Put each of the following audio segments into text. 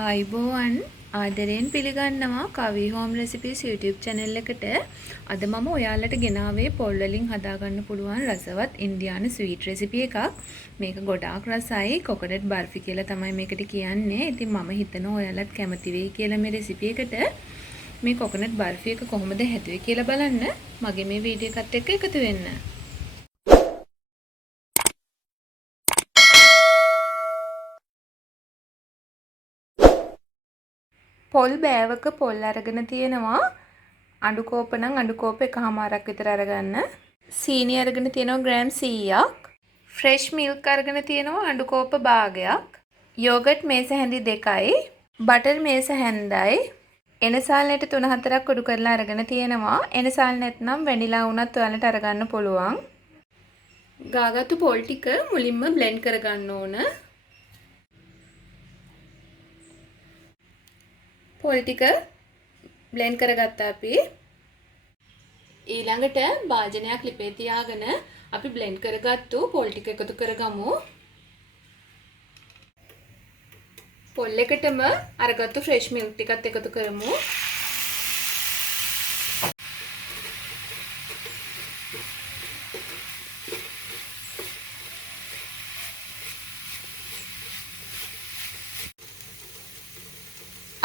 ආයිබෝවන් ආදරයෙන් පිළිගන්නවා කවි හෝම් රෙසිපීස් YouTube channel එකට. අද මම ඔයාලට ගෙනාවේ පොල් වලින් හදාගන්න පුළුවන් රසවත් ඉන්දියානු ස්වීට් රෙසිපි එකක්. මේක ගොඩාක් රසයි. කොකොනට් බර්ෆි කියලා තමයි මේකට කියන්නේ. ඉතින් මම හිතනවා ඔයාලත් කැමති වෙයි කියලා මේ රෙසිපි එකට. මේ කොකොනට් බර්ෆි එක කොහොමද හැදුවේ කියලා බලන්න. මගේ මේ වීඩියෝ එකත් එක්ක එකතු වෙන්න. පොල් බෑවක පොල් අරගෙන තියෙනවා. අඬු කෝප නම් අඬු කෝප එකමාරක් විතර අරගන්න. සීනි අරගෙන තියෙනවා ග්‍රෑම් 100ක්. ෆ්‍රෙෂ් මිල්ක් අරගෙන තියෙනවා අඬු කෝප භාගයක්. යෝගට් මේස හැඳි 2යි. බටර් මේස හැන්දයි. එනසාල් නැට 3-4ක් උඩු කරලා අරගෙන තියෙනවා. එනසාල් නැත්නම් වැනිලා වුණත් ඔයාලට අරගන්න පුළුවන්. ගාගත්තු පොල් ටික මුලින්ම බ්ලෙන්ඩ් කරගන්න ඕන. පොල් ටික බ්ලෙන්ඩ් කරගත්තා අපි. ඊළඟට භාජනයක් ලිපේ තියාගෙන අපි බ්ලෙන්ඩ් කරගත්තු පොල් ටික එකතු කරගමු. පොල් එකටම අරගත්තු ෆ්‍රෙෂ් මිල්ක් ටිකත් එකතු කරමු.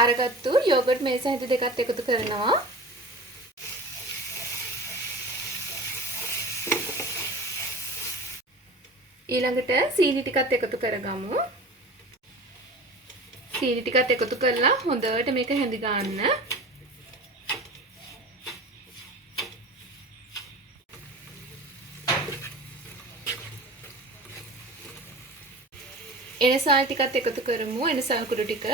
අරගත්තු යෝගට් මේස හැඳි දෙකත් එකතු කරනවා. ඊළඟට සීනි ටිකත් එකතු කරගමු. සීනි ටිකත් එකතු කරලා හොඳට මේක හැඳි ගන්න. එනසාල් ටිකත් එකතු කරමු. එනසාල් කුඩු ටික.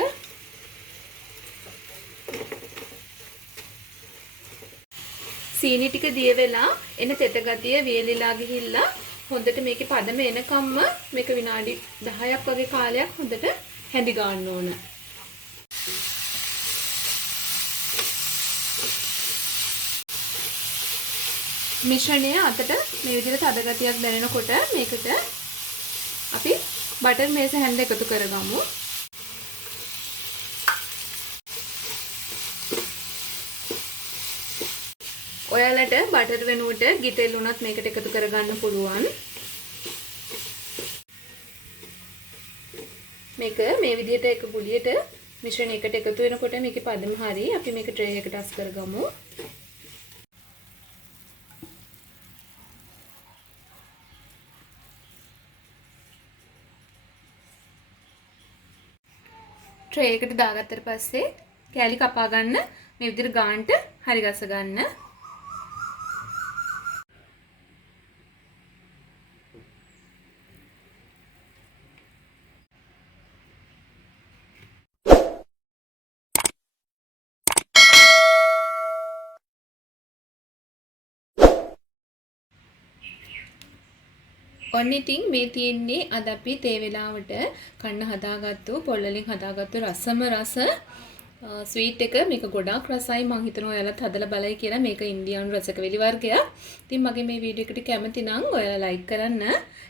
සීනි ටික දිය වෙලා එන තෙත ගතිය වියලිලා ගිහිල්ලා හොඳට මේකේ පදම එනකම්ම මේක විනාඩි 10ක් වගේ කාලයක් හොඳට හැඳි ගන්න ඕන. මිශ්‍රණය අතට මේ විදිහට තද ගතියක් දැනෙනකොට මේකට අපි බටර් මේස හැන්ද එකතු කරගමු. ඔයාලට බටර් වෙනුවට ගිතෙල් උනත් මේකට එකතු කරගන්න පුළුවන්. මේක මේ විදිහට එක ගුලියට මිශ්‍රණ එකට එකතු වෙනකොට මේකේ පදම හරි. අපි මේක ට්‍රේ එකට අස් කරගමු. ට්‍රේ එකට දාගත්තට පස්සේ කෑලි කපා ගන්න මේ විදිහට ගාන්ට හරි ගස ගන්න. ඔන්න ඉතින් මේ තියෙන්නේ අද අපි තේ වෙලාවට කන්න හදාගත්තු පොල් වලින් හදාගත්තු රසම රස ස්වීට් එක. මේක ගොඩාක් රසයි. මම හිතනවා ඔයාලත් හදලා බලයි කියලා. මේක ඉන්දියානු රසකවිලි වර්ගයක්. ඉතින් මගේ මේ වීඩියෝ එකට කැමති නම් ඔයාලා ලයික් කරන්න,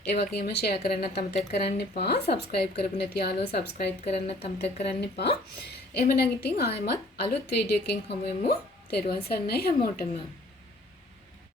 ඒ වගේම ෂෙයා කරන්නත් අමතක කරන්න එපා. සබ්ස්ක්‍රයිබ් කරපු නැති යාළුවෝ සබ්ස්ක්‍රයිබ් කරන්නත් අමතක කරන්න එපා. එහෙමනම් ඉතින් ආයෙමත් අලුත් වීඩියෝ එකකින් හමු වෙමු. තෙරුවන් සරණයි හැමෝටම.